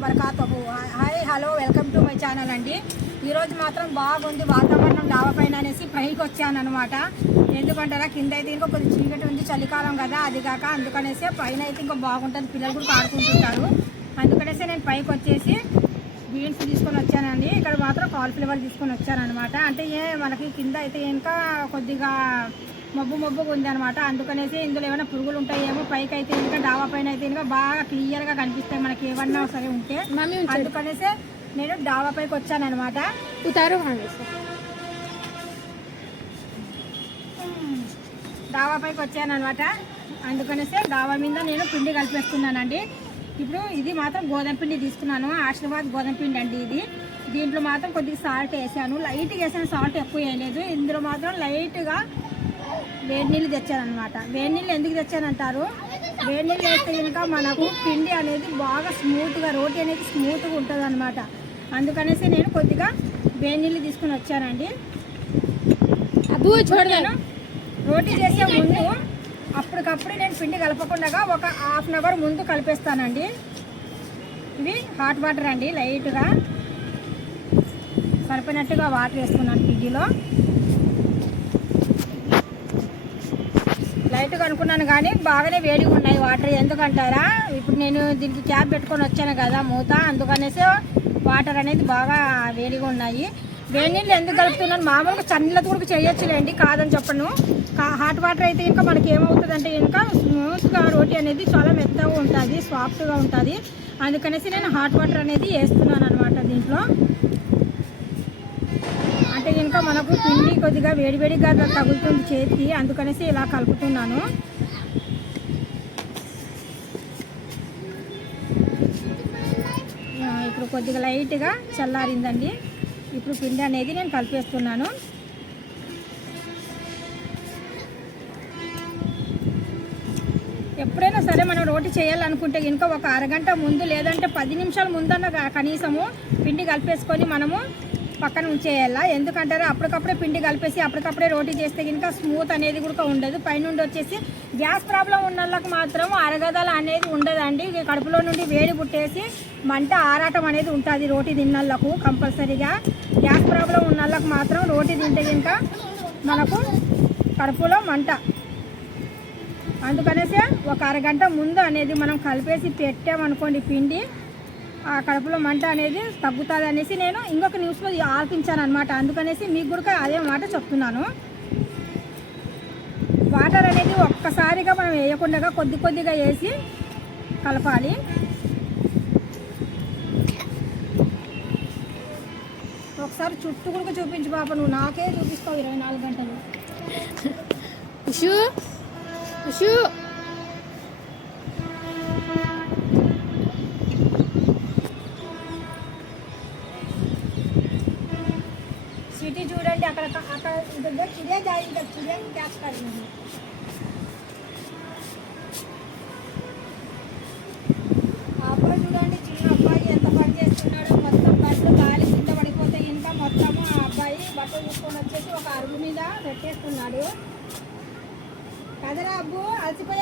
వబర్కాతుహు hi hello welcome to my channel అండి. ఈరోజు మాత్రం బాగుంది వాతావరణం డాబా పైన అనేసి పైకి వచ్చాను అనమాట ఎందుకంటారా కింద అయితే ఇంకా కొద్దిగా చీకటి ఉంది చలికాలం కదా అది కాక అందుకనేసి పైన అయితే ఇంకా బాగుంటుంది పిల్లలు కూడా ఆడుకుంటుంటారు. అందుకనేసి నేను పైకి వచ్చేసి బీన్స్ తీసుకొని వచ్చానండి. ఇక్కడ మాత్రం కాలిఫ్లవర్ తీసుకొని వచ్చానమాట అంటే ఏ మనకి కింద అయితే ఇంకా కొద్దిగా మబ్బు మబ్బుగా ఉంది అనమాట అందుకనేసి ఇందులో ఏమైనా పురుగులు ఉంటాయేమో పైకి అయితే ఇంకా డాబా పైన అయితే ఇంకా బాగా క్లియర్గా కనిపిస్తాయి మనకి ఏమన్నా సరే ఉంటే. అందుకనేసి నేను డాబా పైకి వచ్చానమాట ఉతారు డాబా పైకి వచ్చానమాట అందుకనేసి డాబా మీద నేను పిండి కలిపేస్తున్నానండి. ఇప్పుడు ఇది మాత్రం గోధుమ పిండి తీసుకున్నాను. ఆశీర్వాద్ గోధుమ పిండి అండి ఇది. దీంట్లో మాత్రం కొద్దిగా సాల్ట్ వేసాను. లైట్గా వేసాను. సాల్ట్ ఎక్కువ వేయలేదు. ఇందులో మాత్రం లైట్గా వేడి నీళ్ళు తెచ్చానమాట వేడి నీళ్ళు ఎందుకు తెచ్చానంటారు వేడి నీళ్ళు వేస్తే కనుక మనకు పిండి అనేది బాగా స్మూత్గా రోటీ అనేది స్మూత్గా ఉంటుంది అనమాట అందుకనేసి నేను కొద్దిగా వేడి నీళ్ళు తీసుకుని వచ్చానండి. నేను రోటీ చేసే ముందు అప్పటికప్పుడు నేను పిండి కలపకుండా ఒక హాఫ్ అన్ అవర్ ముందు కలిపేస్తానండి. ఇవి హాట్ వాటర్ అండి లైట్గా. సరిపోయినట్టుగా వాటర్ వేస్తున్నాను పిండిలో. లైట్గా కనుక్కున్నాను కానీ బాగానే వేడిగా ఉన్నాయి వాటర్. ఎందుకంటారా? ఇప్పుడు నేను దీనికి క్యాప్ పెట్టుకొని వచ్చాను కదా మూత. అందుకనేసి వాటర్ అనేది బాగా వేడిగా ఉన్నాయి. వేడి నీళ్ళు ఎందుకు కలుపుతున్నాను? మామూలుగా చన్నీళ్ళతో కూడా చేయొచ్చులేండి కాదని చెప్పను. కా- హాట్ వాటర్ అయితే ఇంకా మనకి ఏమవుతుంది అంటే ఇంకా స్మూత్గా రోటీ అనేది చాలా మెత్తగా ఉంటుంది సాఫ్ట్గా ఉంటుంది. అందుకనేసి నేను హాట్ వాటర్ అనేది వేస్తున్నాను అనమాట దీంట్లో. అంటే ఇంకా మనకు పిండి కొద్దిగా వేడివేడిగా తగులుతుంది చేతికి అందుకనేసి ఇలా కలుపుతున్నాను. ఇప్పుడు కొద్దిగా లైట్గా చల్లారిందండి. ఇప్పుడు పిండి అనేది నేను కలిపేస్తున్నాను. ఎప్పుడైనా సరే మనం రోటీ చేయాలనుకుంటే ఇంకా ఒక అరగంట ముందు లేదంటే పది నిమిషాల ముందన్న కనీసము పిండి కలిపేసుకొని మనము పక్కన ఉంచేయాలా? ఎందుకంటారు? అప్పటికప్పుడే పిండి కలిపేసి అప్పటికప్పుడే రోటీ చేస్తే కనుక స్మూత్ అనేది కూడా ఉండదు. పైనుండి వచ్చేసి గ్యాస్ ప్రాబ్లం ఉన్న వాళ్ళకి మాత్రం అరగదల అనేది ఉండదండి. కడుపులో నుండి వేడి పుట్టేసి మంట ఆరాటం అనేది ఉంటుంది రోటీ తిన్నళ్ళకు కంపల్సరీగా. గ్యాస్ ప్రాబ్లం ఉన్న వాళ్ళకి మాత్రం రోటీ తింటే కనుక మనకు కడుపులో మంట. అందుకనేసి ఒక అరగంట ముందు అనేది మనం కలిపేసి పెట్టామనుకోండి పిండి ఆ కడుపులో మంట అనేది తగ్గుతుంది అనేసి నేను ఇంకొక న్యూస్లో ఆలపించాను అనమాట అందుకనేసి మీకు కూడా అదే మాట చెప్తున్నాను. వాటర్ అనేది ఒక్కసారిగా మనం వేయకుండా కొద్ది కొద్దిగా వేసి కలపాలి. ఒకసారి చుట్టూ కూడా చూపించు పాప నువ్వు నాకే చూపిస్తావు ఇరవై నాలుగు గంటలు. ఉషు ఉషు. ఇంకా చిడియా క్యాచ్ అబ్బాయి చూడండి చిన్న అబ్బాయి ఎంత పని చేస్తున్నాడు. మొత్తం బట్టలు గాలి కింద పడిపోతే ఇంకా మొత్తము ఆ అబ్బాయి బట్టలు తీసుకొని వచ్చేసి ఒక అరుగు మీద పెట్టేస్తున్నాడు. కదరా అబ్బు అలసిపోయావా?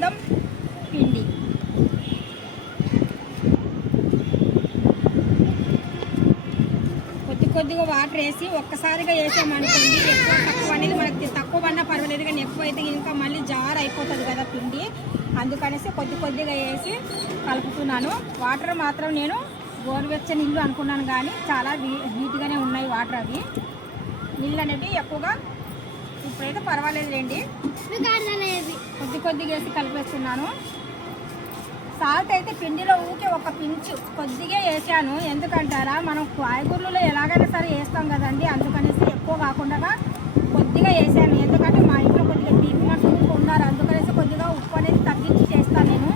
బాదం పిండి. కొద్ది కొద్దిగా వాటర్ వేసి ఒక్కసారిగా వేసామనుకోండి ఎక్కువ తక్కువ అనేది మనకి తక్కువ పడినా పర్వాలేదు కానీ ఎక్కువ అయితే ఇంకా మళ్ళీ జార్ అయిపోతుంది కదా పిండి. అందుకనేసి కొద్ది కొద్దిగా వేసి కలుపుతున్నాను. వాటర్ మాత్రం నేను గోరువెచ్చని నీళ్ళు అనుకున్నాను కానీ చాలా వీ వీటిగానే ఉన్నాయి వాటర్ అవి. నీళ్ళు అనేవి ఎక్కువగా ఇప్పుడైతే పర్వాలేదులేండి కొద్ది కొద్దిగా వేసి కలిపేస్తున్నాను సాల్ట్ అయితే పిండిలో ఊకే ఒక పించు కొద్దిగా వేసాను ఎందుకంటారా మనం కాయగూరలలో ఎలాగైనా సరే వేస్తాం కదండి అందుకనేసి ఎక్కువ కాకుండా కొద్దిగా ఎక్కువ వేసాను ఎందుకంటే మా ఇంట్లో కొద్దిగా తీపి మనుషులు ఉన్నారు అందుకనేసి కొద్దిగా ఉప్పు అనేది తగ్గించి చేస్తాను నేను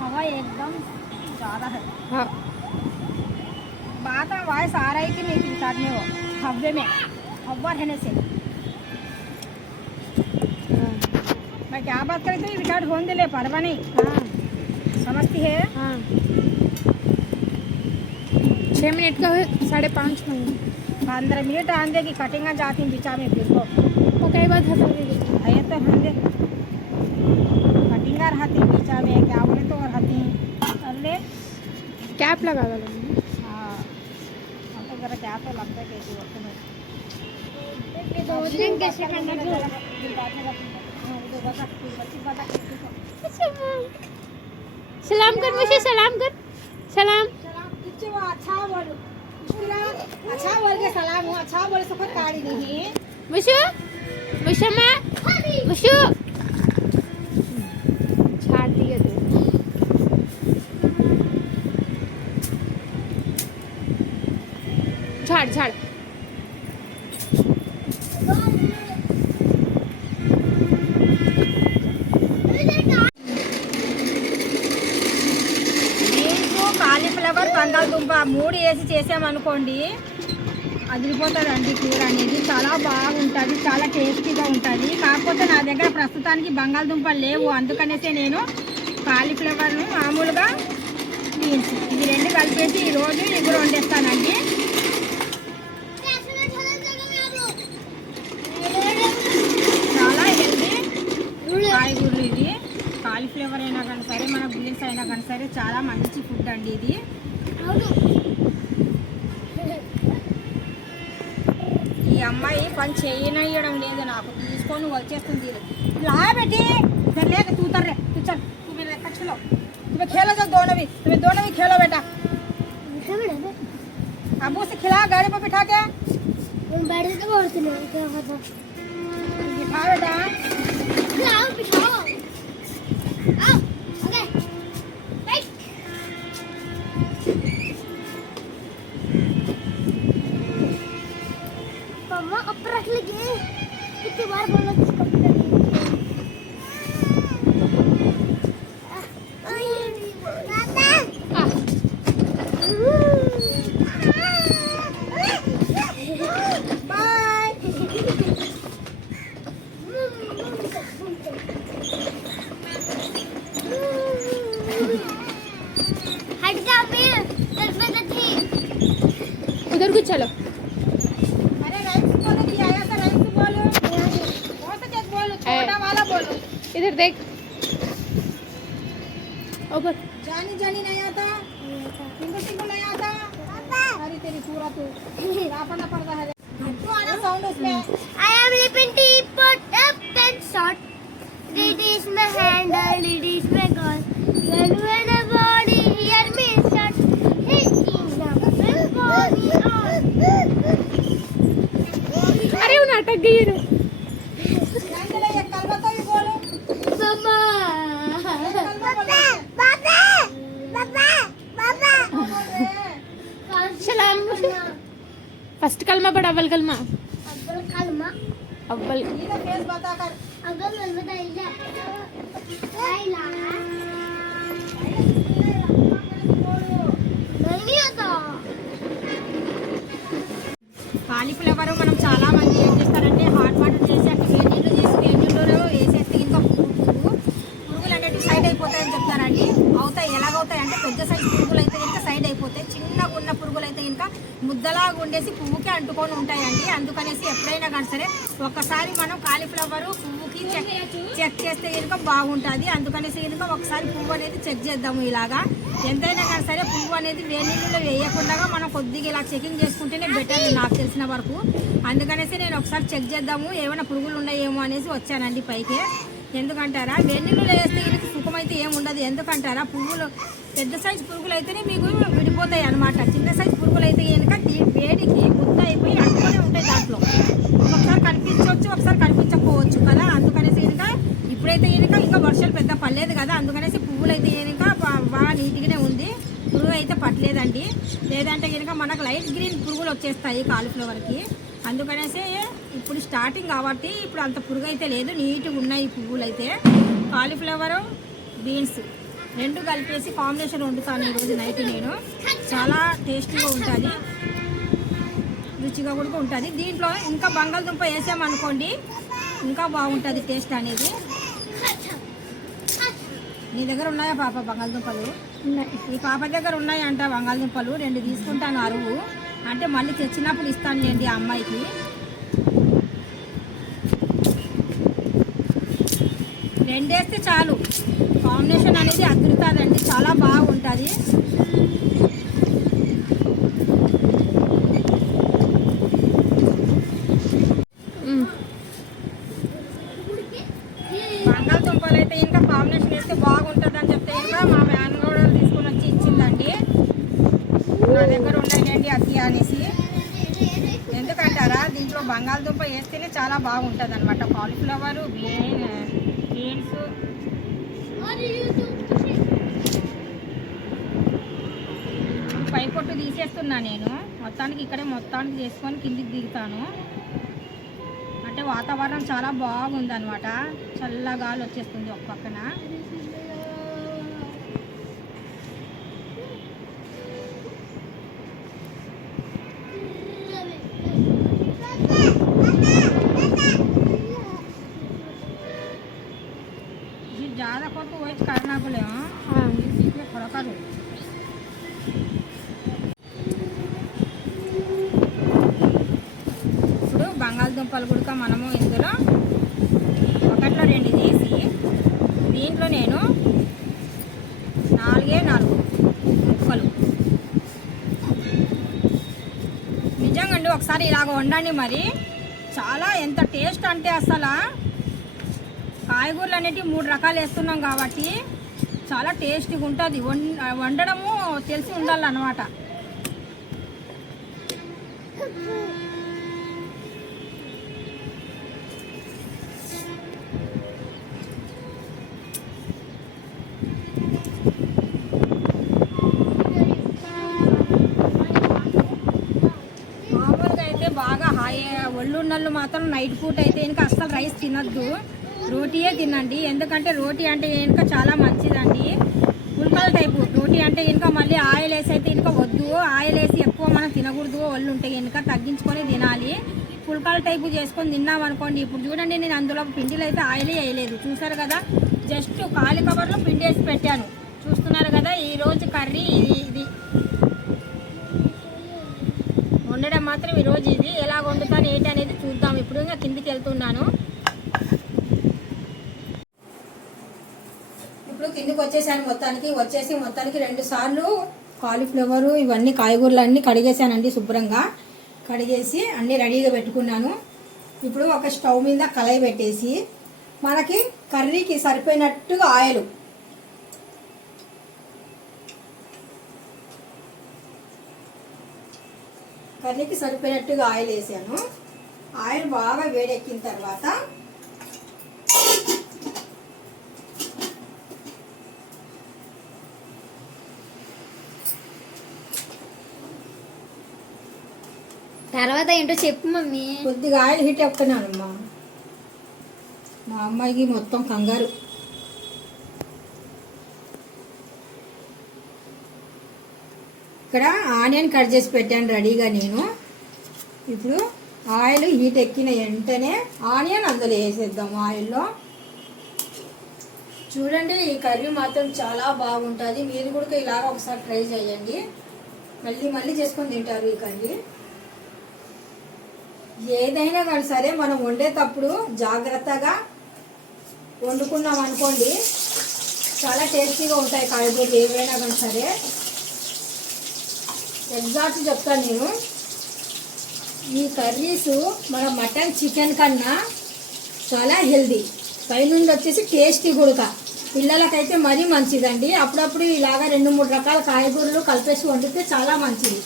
हवा एकदम ज़्यादा है हाँ बात है वॉइस आ रही थी मेरी साथ में वो हवे में हवा रहने से। मैं क्या बात कर रही थी? रिकॉर्ड होने दे ले परवा नहीं। हाँ समझती है? हाँ छः मिनट का साढ़े पाँच मिनट। पंद्रह मिनट आंदे की कटिंग जाती बिचा में फिर को वो कई बार दीजिए आए तो आंदे कटिंग रहती बिचा में क्या बोले तो रहती अरे कैप लगा दो। जरा क्या तो लगता है कैसी वक्त में कैसे करना सलाम कर मुझे सलाम कर। सलाम। अच्छा बोल। अच्छा बोल के सलाम हो अच्छा बोले तो खुद नहीं मुशु मुशु मैं मुशु వేసి చేసామనుకోండి అదిరిపోతుందండి కూర అనేది. చాలా బాగుంటుంది చాలా టేస్టీగా ఉంటుంది. కాకపోతే నా దగ్గర ప్రస్తుతానికి బంగాళదుంపలు లేవు. అందుకనేసే నేను కాలీఫ్లవర్ను మామూలుగా బీన్స్ ఇవి రెండు కలిపేసి ఈరోజు ఇగురు వండేస్తానండి. చాలా హెల్దీ కాయగూరలు ఇది కాలీఫ్లవర్ అయినా కానీ సరే మన బీన్స్ అయినా కానీ సరే చాలా మంచి ఫుడ్ అండి ఇది. అమ్మాయి పని చేయనయ్యడం లేదు నాకు తీసుకొని వచ్చేస్తుంది ला बेटी इधर ले तू उतर रे तू चल तू मेरे साथ चलो तुम्हें खेलो जो दोनों भी तुम्हें दोनों भी खेलो बेटा अबू से खिला गाड़ी पर बिठा के बिठा बेटा बोलो इधर देख। ऊपर। जानी जानी नहीं आता। सिंगल सिंगल नहीं आता। अरे तेरी पूरा तू। आपना पड़ता है। तू आना साउंड उसमें। ఫస్ట్ కల్మా పడు అవ్వల్ కల్మా. అవ్వల్ కాలీఫ్లవర్ మనం చాలా మంది ఏం చేస్తారంటే హాట్ వాటర్ చేసాక అవుతాయి ఎలాగవుతాయి అంటే పెద్ద సైజు పురుగులు అయితే ఇంకా సైడ్ అయిపోతాయి. చిన్నగా ఉన్న పురుగులు అయితే ఇంకా ముద్దలాగా ఉండేసి పువ్వుకే అంటుకొని ఉంటాయండి. అందుకనేసి ఎప్పుడైనా కానీ సరే ఒకసారి మనం కాలీఫ్లవర్ పువ్వుకి చెక్ చెక్ చేస్తే కనుక బాగుంటుంది. అందుకనేసి కనుక ఒకసారి పువ్వు అనేది చెక్ చేద్దాము ఇలాగా. ఎంతైనా కానీ సరే పువ్వు అనేది వేడి వేయకుండా మనం కొద్దిగా ఇలా చెకింగ్ చేసుకుంటేనే బెటర్ నాకు తెలిసిన వరకు. అందుకనేసి నేను ఒకసారి చెక్ చేద్దాము ఏమైనా పురుగులు ఉన్నాయేమో అనేసి వచ్చానండి పైకి. ఎందుకంటారా? వేడి నీళ్ళలో వేస్తే రోగం అయితే ఏమి ఉండదు ఎందుకంటారా పువ్వులు పెద్ద సైజు పురుగులు అయితేనే మీకు విడిపోతాయి అనమాట చిన్న సైజు పురుగులు అయితే కనుక దీ- వేడికి ముద్ద అయిపోయి అంటుకొని ఉంటాయి దాంట్లో. ఒకసారి కనిపించవచ్చు ఒకసారి కనిపించకపోవచ్చు కదా. అందుకనేసి కనుక ఇప్పుడైతే కనుక ఇంకా వర్షాలు పెద్ద పడలేదు కదా. అందుకనేసి పువ్వులు అయితే కనుక బాగా నీట్గానే ఉంది. పురుగు అయితే పట్టలేదండి. లేదంటే కనుక మనకు లైట్ గ్రీన్ పురుగులు వచ్చేస్తాయి కాలీఫ్లవర్కి. అందుకనేసి ఇప్పుడు స్టార్టింగ్ కాబట్టి ఇప్పుడు అంత పురుగు అయితే లేదు. నీట్గా ఉన్నాయి పువ్వులు అయితే కాలీఫ్లవరు బీన్స్ రెండు కలిపేసి కాంబినేషన్ వండుతాను ఈరోజు నైట్ నేను. చాలా టేస్టీగా ఉంటుంది. రుచిగా కూడా ఉంటుంది. దీంట్లో ఇంకా బంగాళదుంప వేసామనుకోండి ఇంకా బాగుంటుంది టేస్ట్ అనేది. నీ దగ్గర ఉన్నాయా పాప బంగాళదుంపలు? ఈ పాప దగ్గర ఉన్నాయంట బంగాళదుంపలు. రెండు తీసుకుంటాను అరువు అంటే మళ్ళీ తెచ్చినప్పుడు ఇస్తానులేండి ఆ అమ్మాయికి. రెండేస్తే చాలు. కాంబినేషన్ అనేది అద్భుతుందండి చాలా బాగుంటుంది. బంగాళదుంపలు అయితే ఇంకా కాంబినేషన్ వేస్తే బాగుంటుంది అని చెప్తే ఇంకా మా తీసుకుని వచ్చి ఇచ్చిందండి. నా దగ్గర అతి అనేసి. ఎందుకంటారా? దీంట్లో బంగాళదుంప వేస్తేనే చాలా బాగుంటుంది అనమాట కాలీఫ్లవర్ బీన్ బీన్స్ పై పొట్టు తీసేస్తున్నా నేను. మొత్తానికి ఇక్కడే మొత్తానికి చేసుకొని కిందికి దిగుతాను. అంటే వాతావరణం చాలా బాగుంది అనమాట చల్లగాలి వచ్చేస్తుంది ఒక పక్కన. బాగా వండండి మరి. చాలా ఎంత టేస్ట్ అంటే అసలు. కాయగూరలు అనేటివి మూడు రకాలు వేస్తున్నాం కాబట్టి చాలా టేస్టీగా ఉంటుంది. వండడము తెలిసి ఉండాలన్నమాట. మాత్రం నైట్ పూట అయితే ఇంకా అస్సలు రైస్ తినద్దు. రోటీయే తినండి. ఎందుకంటే రోటీ అంటే ఇంకా చాలా మంచిదండి. పుల్కల టైపు. రోటీ అంటే ఇంకా మళ్ళీ ఆయిల్ వేసి అయితే ఇంకా వద్దు. ఆయిల్ వేసి ఎక్కువ మనం తినకూడదు. ఒళ్ళు ఉంటాయి ఇంకా తగ్గించుకొని తినాలి. పుల్కాల టైపు చేసుకొని తిన్నాం అనుకోండి. ఇప్పుడు చూడండి నేను అందులో పిండిలో అయితే ఆయిలే వేయలేదు. చూసారు కదా? జస్ట్ కాలి కవర్లో పిండి వేసి పెట్టాను. చూస్తున్నారు కదా? ఈరోజు కర్రీ ఇది ఇది. వండడం మాత్రం ఈరోజు ఇది. ఎలా వండుతాను ఏంటి అనేది చూద్దాం ఇప్పుడు వెళ్తున్నాను ఇప్పుడు కిందికి వచ్చేసాను మొత్తానికి. వచ్చేసి మొత్తానికి రెండు సార్లు కాలీఫ్లవరు ఇవన్నీ కాయగూరలు అన్నీ కడిగేసానండి శుభ్రంగా. కడిగేసి అన్నీ రెడీగా పెట్టుకున్నాను. ఇప్పుడు ఒక స్టవ్ మీద కలయి పెట్టేసి మనకి కర్రీకి సరిపోయినట్టుగా ఆయిల్. కర్రీకి సరిపోయినట్టుగా ఆయిల్ వేసాను. ఆయిల్ బాగా వేడెక్కిన తర్వాత తర్వాత ఏంటో చెప్పు మమ్మీ. కొద్దిగా ఆయిల్ హీట్ ఎక్కుతున్నానమ్మా మా అమ్మాయికి మొత్తం కంగారు. ఇక్కడ ఆనియన్ కట్ చేసి పెట్టాను రెడీగా నేను. ఇప్పుడు ఆయిల్ హీట్ ఎక్కిన వెంటనే ఆనియన్ అందులో వేసేద్దాం ఆయిల్లో. చూడండి ఈ కర్రీ మాత్రం చాలా బాగుంటుంది. మీరు కూడా ఇలాగ ఒకసారి ట్రై చేయండి. మళ్ళీ మళ్ళీ చేసుకొని తింటారు ఈ కర్రీ. ఏదైనా కానీ సరే మనం వండేటప్పుడు జాగ్రత్తగా వండుకున్నాం అనుకోండి చాలా టేస్టీగా ఉంటాయి కాయగూరలు ఏవైనా కానీ సరే. ఎగ్జాక్ట్ చెప్తాను నేను. ఈ కర్రీస్ మన మటన్ చికెన్ కన్నా చాలా హెల్దీ. పైనుండి వచ్చేసి టేస్టీ కూడా పిల్లలకైతే మరీ మంచిదండి. అప్పుడప్పుడు ఇలాగా రెండు మూడు రకాల కాయగూరలు కలిపేసి వండితే చాలా మంచిది.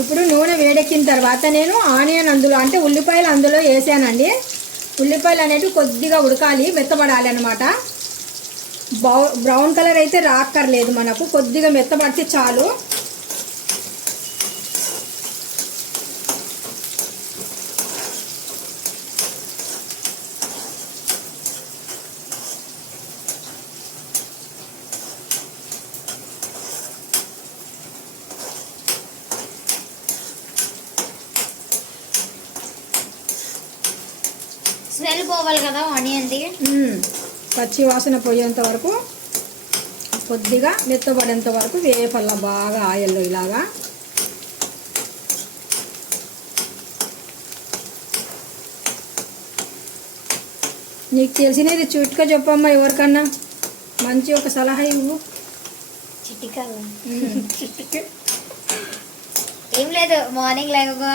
ఇప్పుడు నూనె వేడెక్కిన తర్వాత నేను ఆనియన్ అందులో అంటే ఉల్లిపాయలు అందులో వేసానండి. ఉల్లిపాయలు అనేవి కొద్దిగా ఉడకాలి మెత్తబడాలి అనమాట బౌ- బ్రౌన్ కలర్ అయితే రాక్కర్లేదు మనకు. కొద్దిగా మెత్తబడితే చాలు స్మెల్ పోవాలి కదా ఆనియన్ది మ్మ్. పచ్చి వాసన పోయేంత వరకు కొద్దిగా మెత్తబడేంత వరకు వేపల్ల బాగా ఆయిల్లో ఇలాగా. నీకు తెలిసినది చుట్టుగా చెప్పమ్మా ఎవరికన్నా? మంచి ఒక సలహా ఇవ్వు. ఏం లేదు మార్నింగ్ లేక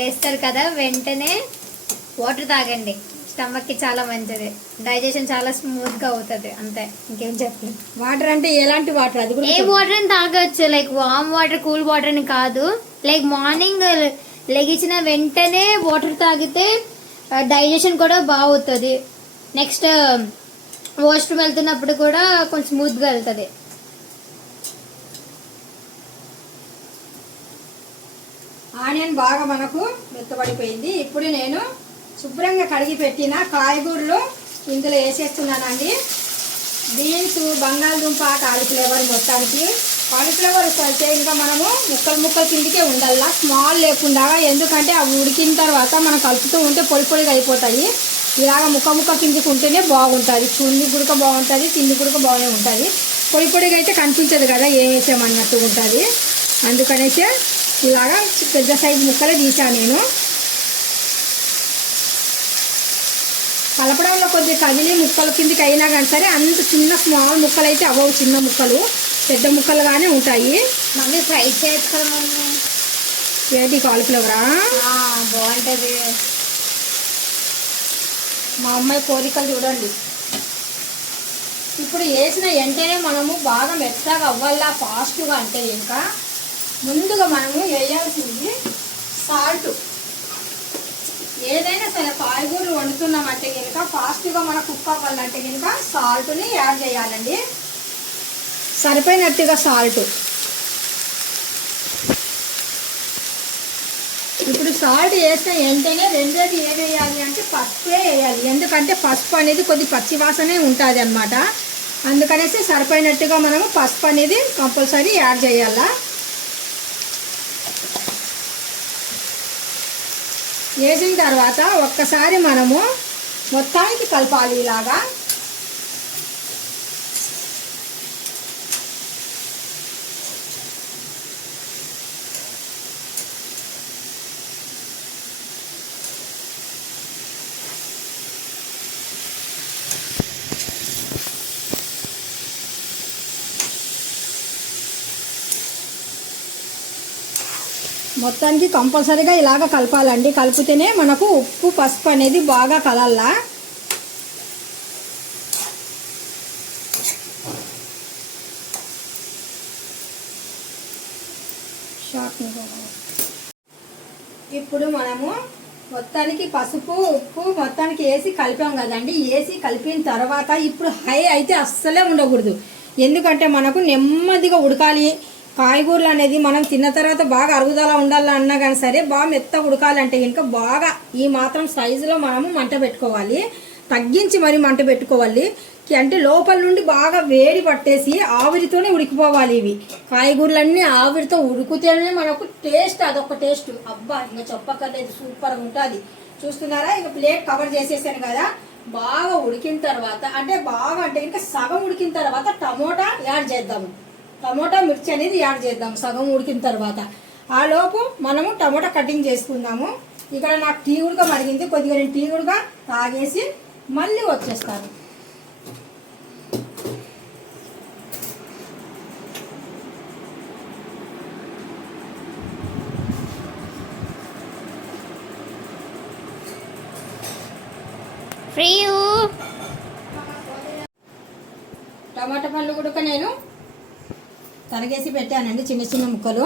లేస్తారు కదా వెంటనే వాటర్ తాగండి. స్టమక్కి చాలా మంచిది. డైజెషన్ చాలా స్మూత్గా అవుతుంది. అంతే. ఇంకేం చెప్పలేదు వాటర్ అంటే ఎలాంటి వాటర్? అది కూడా ఏ వాటర్ అని తాగొచ్చు? Like warm water cool water అని కాదు. లైక్ మార్నింగ్ లెగిచిన వెంటనే వాటర్ తాగితే డైజెషన్ కూడా బాగుతుంది నెక్స్ట్ వాష్రూమ్ వెళ్తున్నప్పుడు కూడా కొంచెం స్మూత్గా వెళ్తుంది. ఆనియన్ బాగా మనకు మెత్తబడిపోయింది. ఇప్పుడు నేను శుభ్రంగా కడిగి పెట్టిన కాయగూరలు ఇందులో వేసేస్తున్నానండి. బీన్స్ బంగాళదుంప కాలీఫ్లేవర్ మొత్తానికి. కాలీఫ్లేవర్ అయితే ఇంకా మనము. ముక్కలు ముక్కలు కిందికే ఉండాలా? స్మాల్ లేకుండా. ఎందుకంటే అవి ఉడికిన తర్వాత మనం కలుపుతూ ఉంటే పొడి పొడిగా అయిపోతాయి. ఇలాగ ముక్క ముక్క కిందికి ఉంటేనే బాగుంటుంది. చుండి గుడక బాగుంటుంది కింది గుడక బాగానే ఉంటుంది. పొడి పొడిగా అయితే కనిపించదు కదా ఏం వేసామన్నట్టు ఉంటుంది. అందుకనేసి ఇలాగా పెద్ద సైజు ముక్కలే తీసాను నేను. కలపడంలో కొద్దిగా కదిలి ముక్కలు కిందికి అయినా కానీ సరే అంత చిన్న స్మాల్ ముక్కలు అయితే అవ్వవు చిన్న ముక్కలు. పెద్ద ముక్కలుగానే ఉంటాయి. Mummy fry mummy? ఏంటి కాలీఫ్లవరా? బాగుంటది. మా అమ్మాయి కోరికలు చూడండి. ఇప్పుడు వేసిన వెంటనే మనము బాగా మెత్తగా అవ్వాలా ఫాస్ట్గా అంటే ఇంకా ముందుగా మనము వేయాల్సింది సాల్ట్ ఏదైనా సరే కాయగూరలు వండుతున్నామంటే కనుక ఫాస్ట్గా మన కుక్ అవ్వాలంటే కనుక సాల్ట్ని యాడ్ చేయాలండి. సరిపోయినట్టుగా సాల్ట్. ఇప్పుడు సాల్ట్ వేస్తే వెంటనే రెండోది ఏది వేయాలి అంటే పసుపే వేయాలి. ఎందుకంటే పసుపు అనేది కొద్ది పచ్చి వాసనే ఉంటుంది అనమాట అందుకనేసి సరిపోయినట్టుగా మనము పసుపు అనేది కంపల్సరీ యాడ్ చేయాలా? వేసిన తర్వాత ఒక్కసారి మనము మొత్తానికి కలపాలి ఇలాగా. మొత్తానికి కంపల్సరీగా ఇలాగ కలపాలండి. కలిపితేనే మనకు ఉప్పు పసుపు అనేది బాగా కలల్లా. ఇప్పుడు మనము మొత్తానికి పసుపు ఉప్పు మొత్తానికి వేసి కలిపాం కదండి. వేసి కలిపిన తర్వాత ఇప్పుడు హై అయితే అస్సలే ఉండకూడదు. ఎందుకంటే మనకు నెమ్మదిగా ఉడకాలి. కాయగూరలు అనేది మనం తిన్న తర్వాత బాగా అరుగుదల ఉండాలన్నా కానీ సరే బాగా మెత్త ఉడకాలంటే ఇంకా బాగా ఈ మాత్రం సైజులో మనము మంట పెట్టుకోవాలి. తగ్గించి మరి మంట పెట్టుకోవాలి. అంటే లోపల నుండి బాగా వేడి పట్టేసి ఆవిరితోనే ఉడికిపోవాలి ఇవి. కాయగూరలన్నీ ఆవిరితో ఉడికితేనే మనకు టేస్ట్ అదొక టేస్ట్ అబ్బా ఇంకా చెప్పక్కర్లేదు సూపర్గా ఉంటుంది. చూస్తున్నారా? ఇంకా ప్లేట్ కవర్ చేసేసాను కదా. బాగా ఉడికిన తర్వాత అంటే బాగా అంటే ఇంకా సగం ఉడికిన తర్వాత టమోటా యాడ్ చేద్దాము. టమోటా మిర్చి అనేది యాడ్ చేద్దాం సగం ఉడికిన తర్వాత. ఆ లోపు మనము టమోటా కటింగ్ చేసుకుందాము. ఇక్కడ నాకు టీ ఉడక మరిగింది కొద్దిగా నేను టీ ఉడక తాగేసి మళ్ళీ వచ్చేస్తాను ఫ్రీ టమాటా పళ్ళు కూడా నేను తరగేసి పెట్టానండి చిన్న చిన్న ముక్కలు.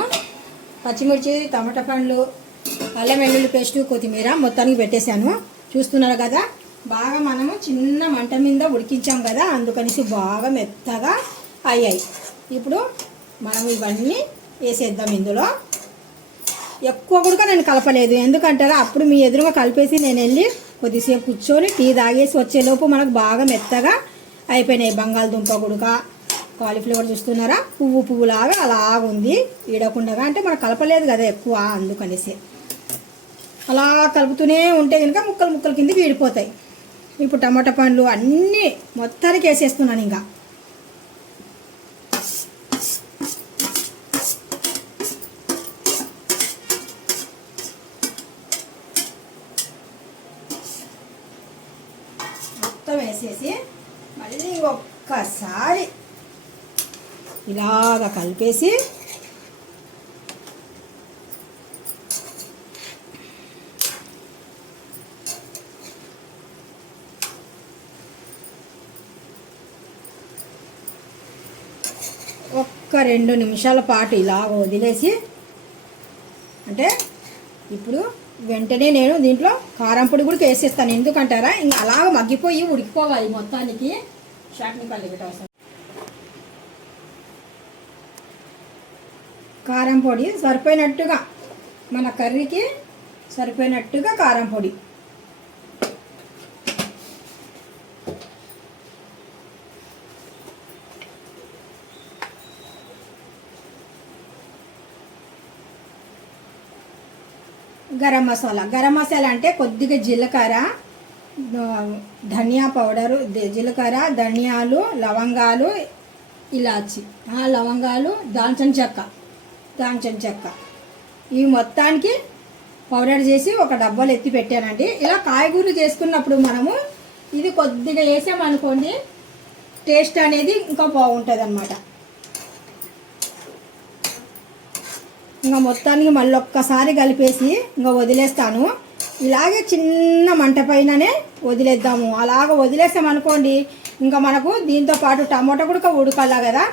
పచ్చిమిర్చి టమాటా పండ్లు అల్లం వెల్లుల్లి పేస్ట్ కొత్తిమీర మొత్తానికి పెట్టేశాను. చూస్తున్నారు కదా బాగా మనము చిన్న మంట మీద ఉడికించాం కదా అందుకనేసి బాగా మెత్తగా అయ్యాయి. ఇప్పుడు మనం ఇవన్నీ వేసేద్దాం ఇందులో. ఎక్కువ కూడా నేను కలపలేదు ఎందుకంటారా? అప్పుడు మీ ఎదురుగా కలిపేసి నేను వెళ్ళి కొద్దిసేపు కూర్చొని టీ తాగేసి వచ్చేలోపు మనకు బాగా మెత్తగా అయిపోయినాయి బంగాళదుంప గుడక కాలీఫ్లవర్ చూస్తున్నారా? పువ్వు పువ్వులాగా అలాగుంది ఈడకుండా అంటే మనం కలపలేదు కదా ఎక్కువ అందుకనేసి. అలా కలుపుతూనే ఉంటే కనుక ముక్కలు ముక్కలు కింద వీడిపోతాయి. ఇప్పుడు టమాటా పండ్లు అన్నీ మొత్తానికి వేసేస్తున్నాను ఇంకా మొత్తం వేసేసి మళ్ళీ ఒక్కసారి ఇలాగ కలిపేసి ఒక్క రెండు నిమిషాల పాటు ఇలాగ వదిలేసి అంటే ఇప్పుడు వెంటనే నేను దీంట్లో కారం పొడి కూడా వేసేస్తాను. ఎందుకంటారా? ఇంకా అలాగ మగ్గిపోయి ఉడికిపోవాలి మొత్తానికి. షాట్ని కలిగిట అవసరం కారం పొడి సరిపోయినట్టుగా మన కర్రీకి సరిపోయినట్టుగా కారం పొడి. గరం మసాలా. గరం మసాలా అంటే కొద్దిగా జీలకర్ర ధనియా పౌడరు జీలకర్ర ధనియాలు లవంగాలు ఇలాచి. లవంగాలు దాల్చిన చెక్క. దాల్చిన చెక్క. ఈ మొత్తానికి పౌడర్ చేసి ఒక డబ్బాలు ఎత్తి పెట్టానండి. ఇలా కాయగూరలు చేసుకున్నప్పుడు మనము ఇది కొద్దిగా వేసామనుకోండి టేస్ట్ అనేది ఇంకా బాగుంటుంది అనమాట ఇంకా మొత్తానికి మళ్ళీ ఒక్కసారి కలిపేసి ఇంకా వదిలేస్తాను. ఇలాగే చిన్న మంట పైననే వదిలేద్దాము. అలాగ వదిలేసామనుకోండి అనుకోండి ఇంకా మనకు దీంతో పాటు టమాటా కూడా ఉడకాలా కదా.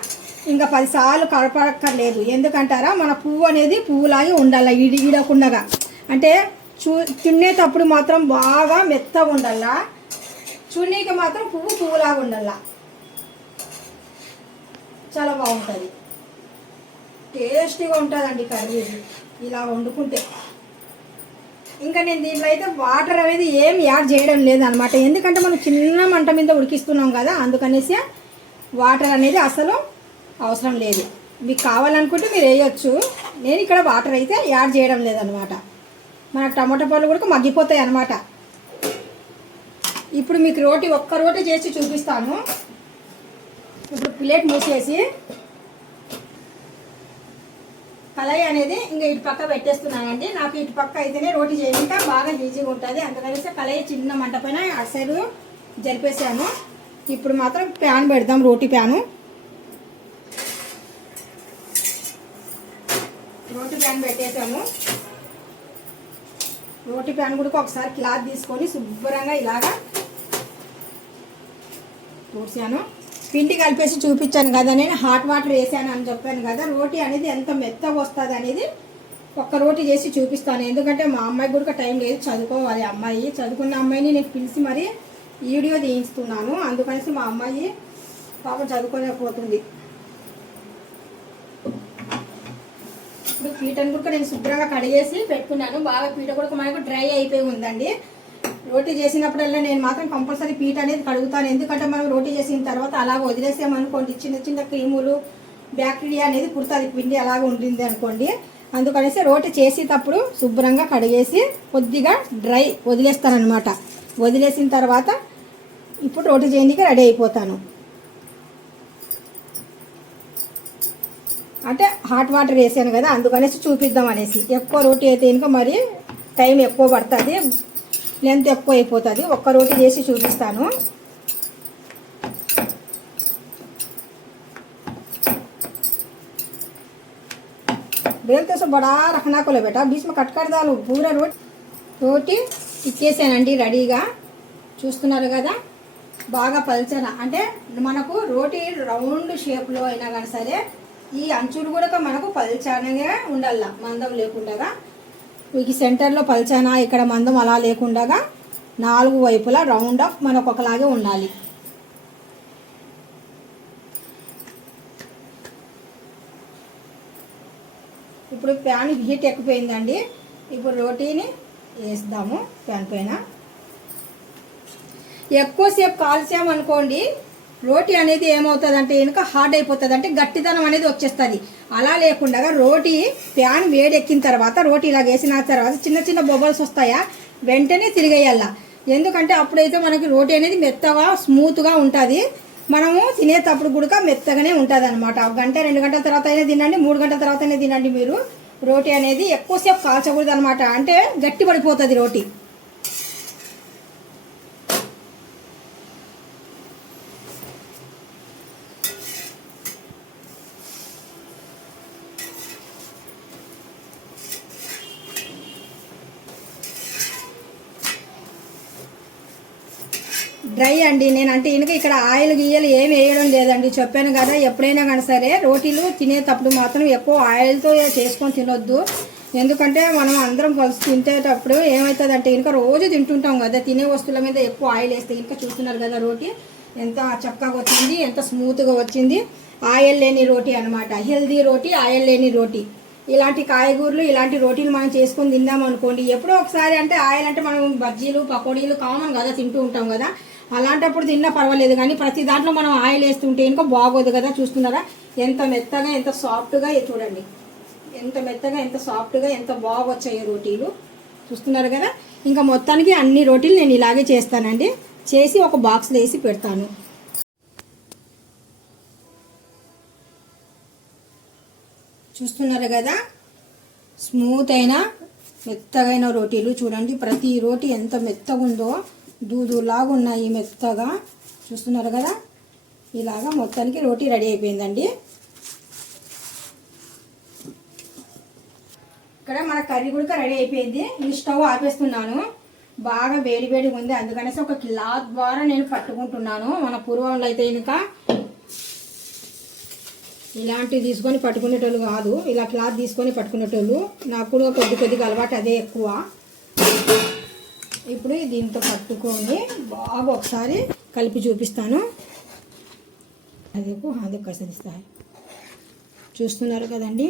ఇంకా పదిసార్లు కలపక్కర్లేదు. ఎందుకంటారా? మన పువ్వు అనేది పువ్వులాగే ఉండాలి? ఇడి ఇడకుండగా అంటే చూ తినేటప్పుడు మాత్రం బాగా మెత్తగా ఉండాలా? చూడనీకి మాత్రం పువ్వు పువ్వులాగా ఉండాలా? చాలా బాగుంటుంది. టేస్టీగా ఉంటుందండి కర్రీ ఇలా వండుకుంటే. ఇంకా నేను దీంట్లో అయితే వాటర్ అనేది ఏం యాడ్ చేయడం లేదనమాట. ఎందుకంటే మనం చిన్న మంట మీద ఉడికిస్తున్నాం కదా అందుకనేసి వాటర్ అనేది అసలు అవసరం లేదు. మీకు కావాలనుకుంటే మీరు వేయచ్చు. నేను ఇక్కడ వాటర్ అయితే యాడ్ చేయడం లేదనమాట. మన టమాటా పళ్ళు కూడా మగ్గిపోతాయి అనమాట ఇప్పుడు మీకు రోటి ఒక్క రోటి చేసి చూపిస్తాను. ఇప్పుడు ప్లేట్ మూసేసి కళాయి అనేది ఇంకా ఇటు పక్క పెట్టేస్తున్నానండి. నాకు ఇటు పక్క అయితేనే రోటీ చేయక బాగా ఈజీగా ఉంటుంది. అందుకనేసి కళాయి చిన్న మంట పైన అటు సైడ్ జరిపేసాను ఇప్పుడు మాత్రం ప్యాన్ పెడదాం రోటీ ప్యాను. రోటి ప్యాన్ పెట్టేసాము రోటి ప్యాన్ కూడా ఒకసారి క్లాత్ తీసుకొని శుభ్రంగా ఇలాగా తూడ్చాను. పిండి కలిపేసి చూపించాను కదా నేను హాట్ వాటర్ వేసాను అని చెప్పాను కదా రోటీ అనేది ఎంత మెత్తగా వస్తుంది అనేది ఒక్క రోటీ చేసి చూపిస్తాను. ఎందుకంటే మా అమ్మాయి కూడా టైం లేదు చదువుకోవాలి. అమ్మాయి చదువుకున్న అమ్మాయిని నేను పిలిచి మరి వీడియో తీయిస్తున్నాను. అందుకనేసి మా అమ్మాయి పాపం చదువుకోలేకపోతుంది. పీటను కూడా నేను శుభ్రంగా కడిగేసి పెట్టుకున్నాను. బాగా పీట కూడా మనకు డ్రై అయిపోయి ఉందండి. రోటీ చేసినప్పుడల్లా నేను మాత్రం కంపల్సరీ పీట అనేది కడుగుతాను. ఎందుకంటే మనం రోటీ చేసిన తర్వాత అలా వదిలేసామనుకోండి చిన్న చిన్న క్రీములు బ్యాక్టీరియా అనేది కుడుతుంది పిండి అలాగ ఉంటుంది అనుకోండి. అందుకనేసి రోటీ చేసేటప్పుడు శుభ్రంగా కడిగేసి కొద్దిగా డ్రై వదిలేస్తాను అనమాట వదిలేసిన తర్వాత ఇప్పుడు రోటీ చేయడానికి రెడీ అయిపోతాను. అంటే హాట్ వాటర్ వేసాను కదా అందుకనేసి చూపిద్దాం అనేసి ఎక్కువ రోటీ అయితే ఇంకా మరి టైం ఎక్కువ పడుతుంది లెంత్ ఎక్కువ అయిపోతుంది ఒక్క రోటీ చేసి చూపిస్తాను बेल तो सब बड़ा रखना को ले बेटा बीच में कट कर डालो पूरा रोटी రోటీ ఇచ్చేసానండి రెడీగా చూస్తున్నారు కదా బాగా పల్చన అంటే మనకు రోటీ రౌండ్ షేప్లో అయినా కానీ సరే ఈ అంచులు కూడా మనకు పల్చానగా ఉండాల మందం లేకుండా ఈ సెంటర్లో పల్చానా ఇక్కడ మందం అలా లేకుండా నాలుగు వైపులా రౌండ్ ఆఫ్ మనకు ఒకలాగే ఉండాలి. ఇప్పుడు ప్యాన్ హీట్ ఎక్కిపోయిందండి ఇప్పుడు రోటీని వేస్తాము ప్యాన్ పైన. ఎక్కువసేపు కాల్చామనుకోండి రోటీ అనేది ఏమవుతుందంటే వెనుక హార్డ్ అయిపోతుంది అంటే గట్టిదనం అనేది వచ్చేస్తుంది. అలా లేకుండా రోటీ ప్యాన్ వేడెక్కిన తర్వాత రోటీ ఇలా వేసిన తర్వాత చిన్న చిన్న బొబ్బల్స్ వస్తాయా? వెంటనే తిరిగేయాల. ఎందుకంటే అప్పుడైతే మనకి రోటీ అనేది మెత్తగా స్మూత్గా ఉంటుంది. మనము తినేటప్పుడు కూడా మెత్తగానే ఉంటుంది అనమాట ఒక గంట రెండు గంటల తర్వాత అయినా తినండి మూడు గంటల తర్వాత అయినా తినండి మీరు. రోటీ అనేది ఎక్కువసేపు కాల్చకూడదు అనమాట అంటే గట్టి పడిపోతుంది రోటీ. డ్రై అండి. నేను అంటే ఇనుక ఇక్కడ ఆయిల్ గీయలు ఏమి వేయడం లేదండి. చెప్పాను కదా ఎప్పుడైనా కానీ సరే రోటీలు తినేటప్పుడు మాత్రం ఎక్కువ ఆయిల్తో చేసుకొని తినొద్దు. ఎందుకంటే మనం అందరం కలిసి తింటేటప్పుడు ఏమవుతుంది అంటే ఇంకా రోజు తింటుంటాం కదా తినే వస్తువుల మీద ఎక్కువ ఆయిల్ వేస్తే. ఇంకా చూస్తున్నారు కదా రోటీ ఎంత చక్కగా వచ్చింది ఎంత స్మూత్గా వచ్చింది. ఆయిల్ లేని రోటీ అనమాట హెల్దీ రోటీ ఆయిల్ లేని రోటీ. ఇలాంటి కాయగూరలు ఇలాంటి రోటీలు మనం చేసుకొని తిందాం అనుకోండి. ఎప్పుడో ఒకసారి అంటే ఆయిల్ అంటే మనం బజ్జీలు పకోడీలు కామన్ కదా తింటూ ఉంటాం కదా. అలాంటప్పుడు తిన్నా పర్వాలేదు కానీ ప్రతి దాంట్లో మనం ఆయిల్ వేస్తుంటే ఇంకా బాగోదు కదా చూస్తున్నారా? ఎంత మెత్తగా ఎంత సాఫ్ట్గా చూడండి. ఎంత మెత్తగా ఎంత సాఫ్ట్గా ఎంత బాగా వచ్చాయి రోటీలు. చూస్తున్నారు కదా? ఇంకా మొత్తానికి అన్ని రోటీలు నేను ఇలాగే చేస్తానండి. చేసి ఒక బాక్స్లో వేసి పెడతాను. చూస్తున్నారు కదా? స్మూత్ అయిన మెత్తగైన రోటీలు చూడండి. ప్రతి రోటీ ఎంత మెత్తగా ఉందో దూదులాగా ఉన్నాయి మెత్తగా. చూస్తున్నారు కదా? ఇలాగా మొత్తానికి రోటీ రెడీ అయిపోయిందండి. ఇక్కడ మన కర్రీ కూడా రెడీ అయిపోయింది. ఈ స్టవ్ ఆపేస్తున్నాను. బాగా వేడి వేడిగా ఉంది. అందుకనేసి ఒక క్లాత్ ద్వారా నేను పట్టుకుంటున్నాను. మన పూర్వంలో అయితే ఇంకా ఇలాంటివి తీసుకొని పట్టుకునేటోళ్ళు కాదు. ఇలా క్లాత్ తీసుకొని పట్టుకునేటోళ్ళు. నాకు కూడా కొద్ది కొద్దిగా అలవాటు అదే ఎక్కువ. ఇప్పుడు దీంతో పట్టుకొని బాగా ఒకసారి కలిపి చూపిస్తాను. అదేకు అదే కసరిస్తాయి చూస్తున్నారు కదండి?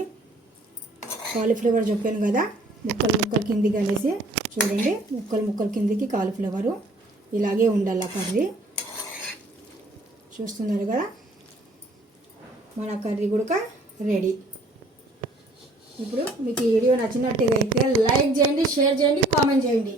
కాలీఫ్లవర్ చెప్పాను కదా? ముక్కలు ముక్కలు కిందికి అనేసి చూడండి. ముక్కలు ముక్కలు కిందికి కాలీఫ్లవరు ఇలాగే ఉండాలి కర్రీ. చూస్తున్నారు కదా? మన కర్రీ కూడా రెడీ. ఇప్పుడు మీకు ఈ వీడియో నచ్చినట్టుగా అయితే లైక్ చేయండి షేర్ చేయండి కామెంట్ చేయండి.